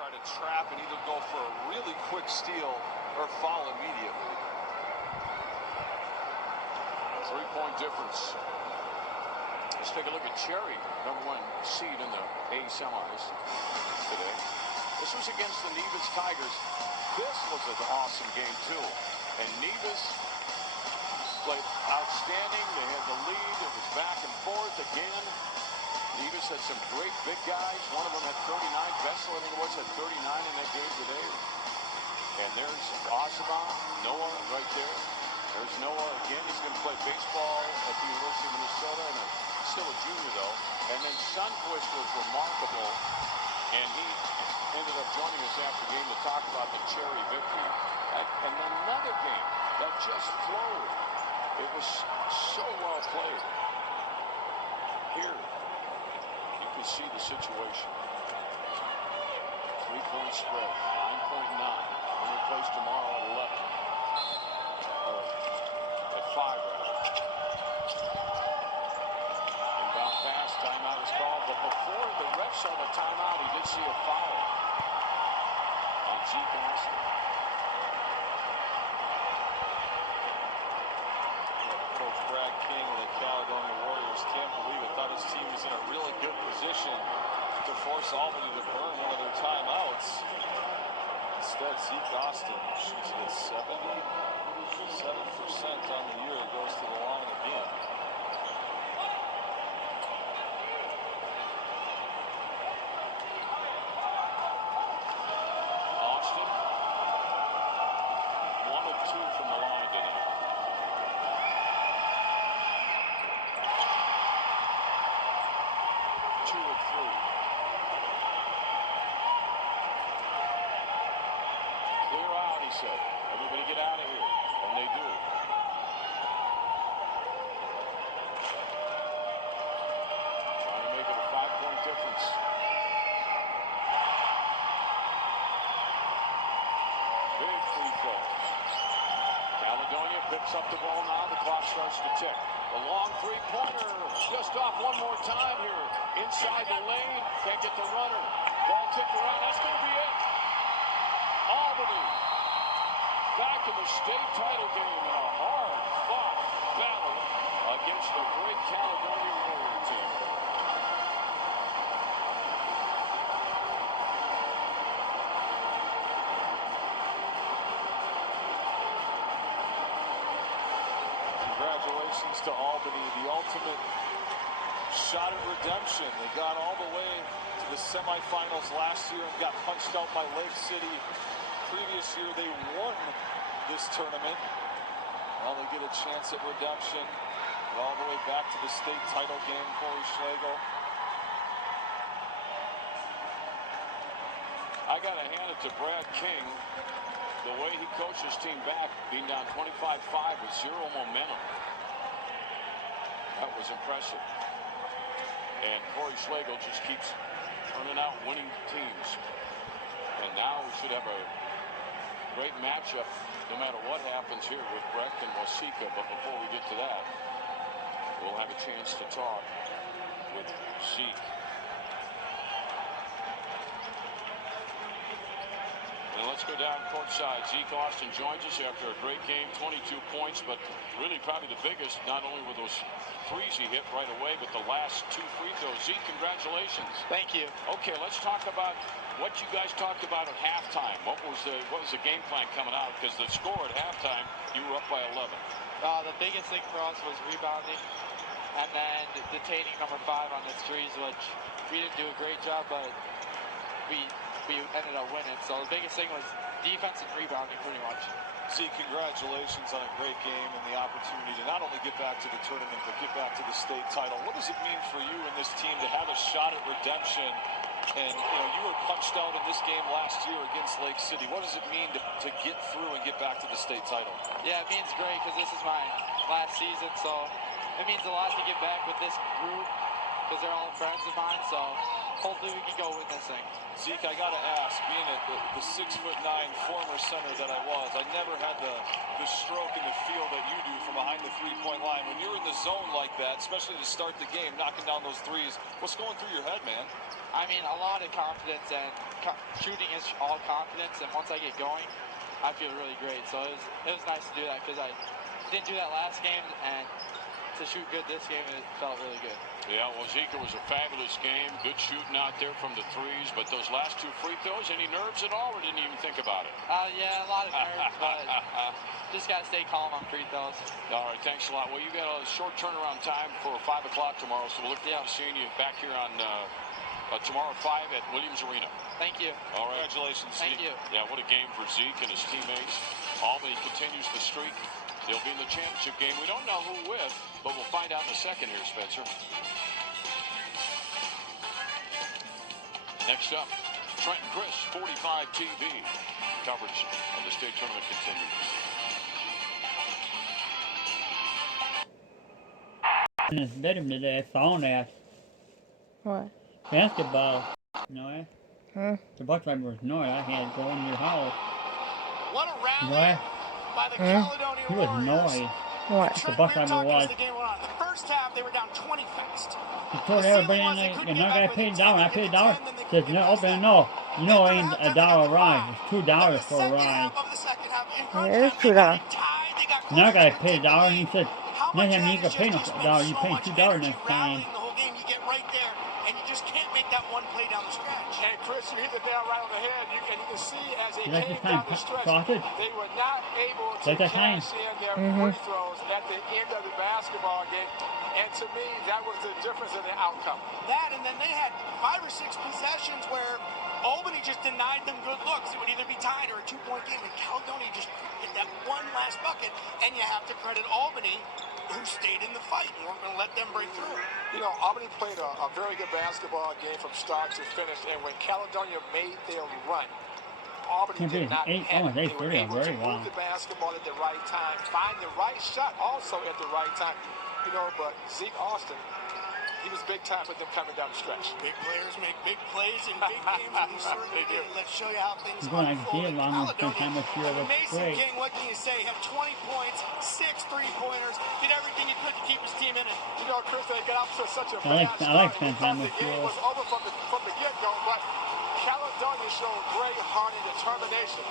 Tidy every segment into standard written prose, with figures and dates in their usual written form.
try to trap and either go for a really quick steal or foul immediately. 3-point difference. Let's take a look at Cherry, #1 seed in the A semis today. This was against the Nevis Tigers. This was an awesome game, too. And Nevis played outstanding. They had the lead. It was back and forth again. Nevis had some great big guys. One of them had 39. Vessel, I think it was, had 39 in that game today. And there's Osama, Noah right there. There's Noah again. He's going to play baseball at the University of Minnesota, and still a junior, though. And then Sundqvist was remarkable, and he ended up joining us after the game to talk about the Cherry victory. And another game that just flowed. It was so well played. Here, you can see the situation. 3-point spread, 9.9. Winner plays tomorrow at 11. At 5, rather. Inbound pass, timeout is called. But before the ref saw the timeout, he did see a foul on Zeke Austin. Coach Brad King of the Caledonia Warriors can't believe it. Thought his team was in a really good position to force Albany to burn one of their timeouts. Instead, Zeke Austin shoots at 77% on the year. Goes to the line again. Austin, 1 of 2 from the line today. Clear out, he said. Everybody get out of here. And they do. Trying to make it a 5-point difference. Big free throw. Caledonia picks up the ball now. The clock starts to tick. The long three-pointer just off one more time here. Inside the lane. Can't get the runner. Ball tipped around. That's going to be it. Albany back in the state title game in a hard-fought battle against the great Caledonia Warrior team. Congratulations to Albany, the ultimate shot at redemption. They got all the way to the semifinals last year and got punched out by Lake City. Previous year they won this tournament. Well, they get a chance at redemption. Get all the way back to the state title game. Corey Schlegel. I got to hand it to Brad King. The way he coached his team back, being down 25-5 with 0 momentum. That was impressive. And Corey Schlegel just keeps turning out winning teams. And now we should have a great matchup no matter what happens here with Brecht and Waseca. But before we get to that, we'll have a chance to talk with Zeke. And let's go down courtside. Zeke Austin joins us after a great game, 22 points, but really probably the biggest, not only with those threes he hit right away, but the last 2 free throws. Zeke, congratulations. Thank you. Okay, let's talk about what you guys talked about at halftime. What was the game plan coming out? Because the score at halftime, you were up by 11. The biggest thing for us was rebounding and then detaining number 5 on the threes, which we didn't do a great job, but we ended up winning. So the biggest thing was defense and rebounding, pretty much. Zeke, congratulations on a great game and the opportunity to not only get back to the tournament, but get back to the state title. What does it mean for you and this team to have a shot at redemption? And, you were punched out in this game last year against Lake City. What does it mean to get through and get back to the state title? Yeah, it means great because this is my last season, so it means a lot to get back with this group because they're all friends of mine. So hopefully we can go win this thing. Zeke, I got to ask, being the 6'9" former center that I was, I never had the stroke and the feel that you do from behind the three-point line. When you're in the zone like that, especially to start the game, knocking down those threes, what's going through your head, man? I mean, a lot of confidence, and shooting is all confidence. And once I get going, I feel really great. So it was nice to do that because I didn't do that last game, and to shoot good this game, it felt really good. Yeah, well, Zeke, it was a fabulous game. Good shooting out there from the threes. But those last 2 free throws, any nerves at all, or didn't even think about it? Yeah, a lot of nerves, but just got to stay calm on free throws. All right, thanks a lot. Well, you got a short turnaround time for 5 o'clock tomorrow, so we'll look forward to seeing you back here on tomorrow 5 at Williams Arena. Thank you. All right. Congratulations, Zeke. Thank you. Yeah, what a game for Zeke and his teammates. Albany continues the streak. They'll be in the championship game. We don't know who with, but we'll find out in a second here, Spencer. Next up, Trent and Chris, 45 TV. Coverage of the state tournament continues. It's better today. I found that. What? Basketball. No, Huh? the bus driver was annoyed. I had to go in your house. What a rally What? by the Huh? Caledonia He was Warriors. annoyed. What? The bus driver was. The game went on. The first half, they were down 20 fast. He told everybody in there, and I got paid $1. I paid $1. Says, no, open, no. You know, it ain't $1 a ride. It's $2 for a ride. There's $2. Now I got to pay $1. And he said, next time you ain't gonna pay no $1. You pay $2 next time. The whole game, you get right there, and you just can't make that one play down the stretch. And Chris, you hit the nail right on the head. You can see as they You like came this time down the stretch, sausage? they were not able to Like that time? cash in their free throws at the end of the basketball game. And to me, that was the difference in the outcome. That, and then they had 5 or 6 possessions where Albany just denied them good looks. It would either be tied or a 2-point game, and Caledonia just hit that one last bucket. And you have to credit Albany, who stayed in the fight and weren't going to let them break through. You know, Albany played a very good basketball game from start to finish. And when Caledonia made their run, Albany did not panic. They were able to move the basketball at the right time, find the right shot also at the right time. You know, but Zeke Austin, he was big time with them coming down the stretch. Big players make big plays in big games, and he certainly did. Let's show you how things You're going to unfold. get along with spend time with you. That's Mason great. King, what can you say? Had 20 points, 6 3-pointers, did everything he could to keep his team in it. You know, Chris, they got off to such a I like spend time with the game you. was over from the get-go, but Caledonia showed great heart and determination.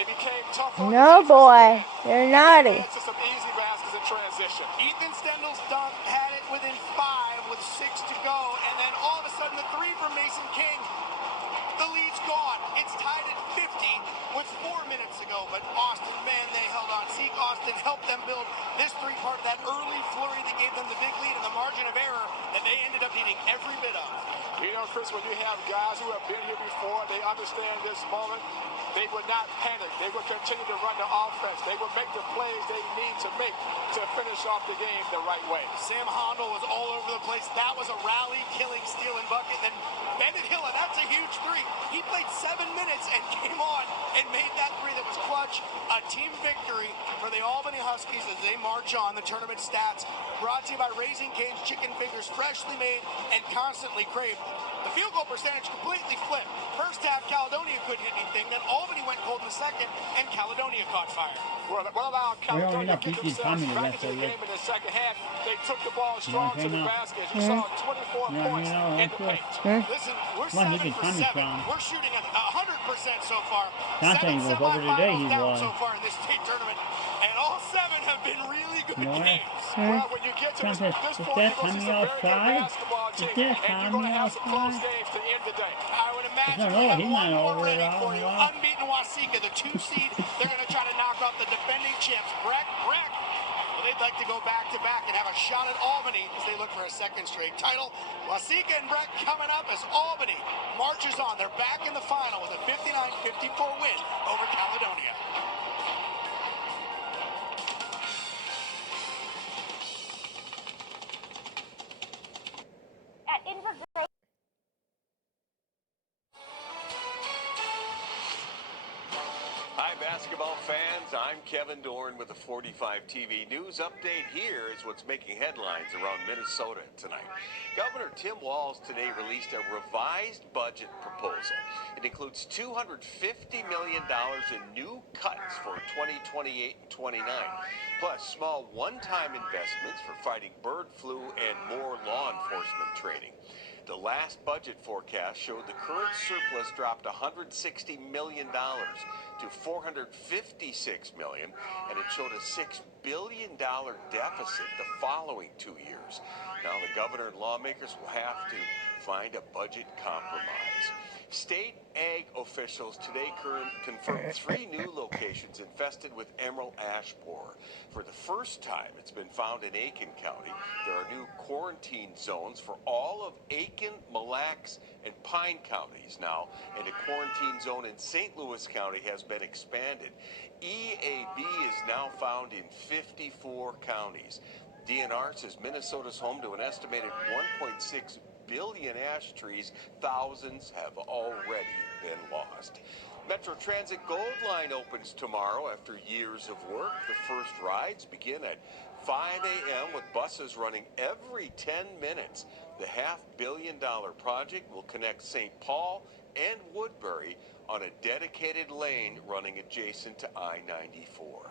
They became tough on No, the defense. boy. You're naughty. Into some easy baskets in transition. Ethan Stendel's dunk had it within 5 with 6 to go, and then all of a sudden the 3 from Mason King. The lead's gone. It's tied at 50 with 4 minutes to go, but Austin, man, they held on. Zeke Austin helped them build this 3 part of that early flurry that gave them the big lead and the margin of error that they ended up needing every bit of. You know, Chris, when you have guys who have been here before, they understand this moment. They would not panic. They would continue to run the offense. They would make the plays they need to make to finish off the game the right way. Sam Hondo was all over the place. That was a rally, killing, stealing bucket. Then Bennett Hilla, that's a huge 3. He played 7 minutes and came on and made that 3 that was clutch. A team victory for the Albany Huskies as they march on. The tournament stats brought to you by Raising Cane's Chicken Fingers, freshly made and constantly craved. The field goal percentage completely flipped. First half, Caledonia couldn't hit anything. Then Albany went cold in the second, and Caledonia caught fire. Well, allowed Caledonia to get themselves the back rest into of the it. game in the second half. They took the ball strong to the basket. You saw 24 points in the paint. Listen, we're Come on, 7 you for can 7. from. We're shooting at 100% so far. Dante 7 was over today, he semifinals down was. so far in this state tournament, and all 7 have been really good No way. games. Well, when you get to this Is point, that you're going to see Tommy some very good outside? basketball Is team, that and you're Tommy going to have some close outside? games to end the day. I would imagine I don't we know, have he's one not more over ready it all for you. well. Unbeaten Waseca, the 2 seed. They're going to try to knock off the defending champs. Breck. Well, they'd like to go back-to-back and have a shot at Albany as they look for a second straight title. Waseca and Breck coming up as Albany marches on. They're back in the final with a 59-54 win over Caledonia. Hi, basketball fans, I'm Kevin Dorn with the 45 TV News Update. Here is what's making headlines around Minnesota tonight. Governor Tim Walz today released a revised budget proposal. It includes $250 million in new cuts for 2028 and 29, plus small one-time investments for fighting bird flu and more law enforcement training. The last budget forecast showed the current surplus dropped $160 million to $456 million, and it showed a $6 billion deficit the following 2 years. Now the governor and lawmakers will have to find a budget compromise. State ag officials today confirmed 3 new locations infested with emerald ash borer. For the first time, it's been found in Aiken County. There are new quarantine zones for all of Aiken, Mille Lacs, and Pine counties now, and a quarantine zone in St. Louis County has been expanded. EAB is now found in 54 counties. DNR says Minnesota's home to an estimated 1.6 billion ash trees. Thousands have already been lost. Metro Transit Gold Line opens tomorrow after years of work. The first rides begin at 5 a.m. with buses running every 10 minutes. The $500 million project will connect St. Paul and Woodbury on a dedicated lane running adjacent to I-94.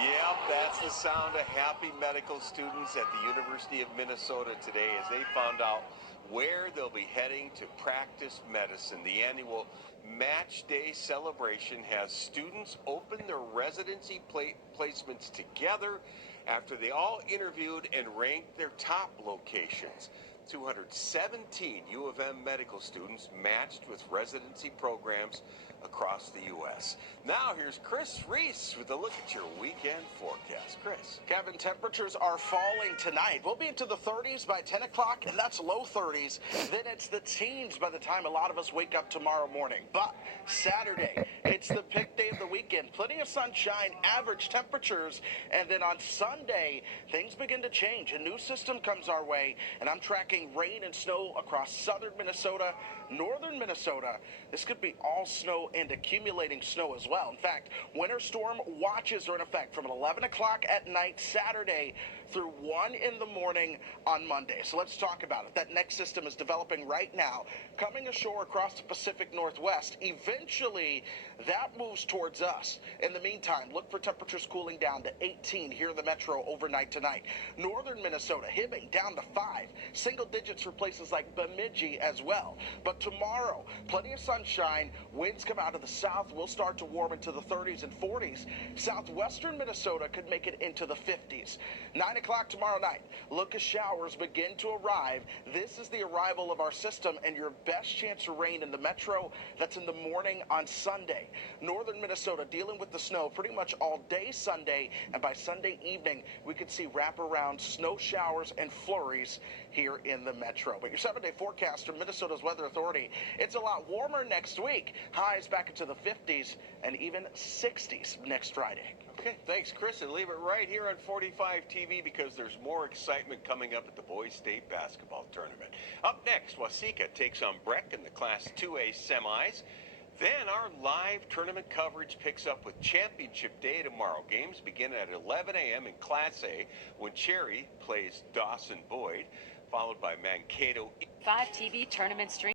Yep, that's the sound of happy medical students at the University of Minnesota today as they found out where they'll be heading to practice medicine. The annual Match Day celebration has students open their residency placements together after they all interviewed and ranked their top locations. 217 U of M medical students matched with residency programs across the U.S. Now here's Chris Reese with a look at your weekend forecast. Chris. Kevin, temperatures are falling tonight. We'll be into the 30s by 10 o'clock, and that's low 30s. Then it's the teens by the time a lot of us wake up tomorrow morning. But Saturday, it's the pick day of the weekend. Plenty of sunshine, average temperatures. And then on Sunday, things begin to change. A new system comes our way, and I'm tracking rain and snow across southern Minnesota, northern Minnesota. This could be all snow and accumulating snow as well. In fact, winter storm watches are in effect from 11 o'clock at night Saturday through 1 in the morning on Monday. So let's talk about it. That next system is developing right now, coming ashore across the Pacific Northwest. Eventually, that moves towards us. In the meantime, look for temperatures cooling down to 18 here in the metro overnight tonight. Northern Minnesota, Hibbing down to 5. Single digits for places like Bemidji as well. But tomorrow, plenty of sunshine. Winds come out of the south. We'll start to warm into the 30s and 40s. Southwestern Minnesota could make it into the 50s. 9 o'clock tomorrow night, look as showers begin to arrive. This is the arrival of our system and your best chance of rain in the metro. That's in the morning on Sunday. Northern Minnesota dealing with the snow pretty much all day Sunday, and by Sunday evening, we could see wraparound snow showers and flurries here in the metro. But your 7-day forecast from Minnesota's Weather Authority, it's a lot warmer next week. Highs back into the 50s and even 60s next Friday. Okay, thanks, Chris, and leave it right here on 45 TV because there's more excitement coming up at the Boys State Basketball Tournament. Up next, Waseca takes on Breck in the Class 2A semis. Then our live tournament coverage picks up with Championship Day tomorrow. Games begin at 11 a.m. in Class A when Cherry plays Dawson Boyd, followed by Mankato. 5 TV tournament stream.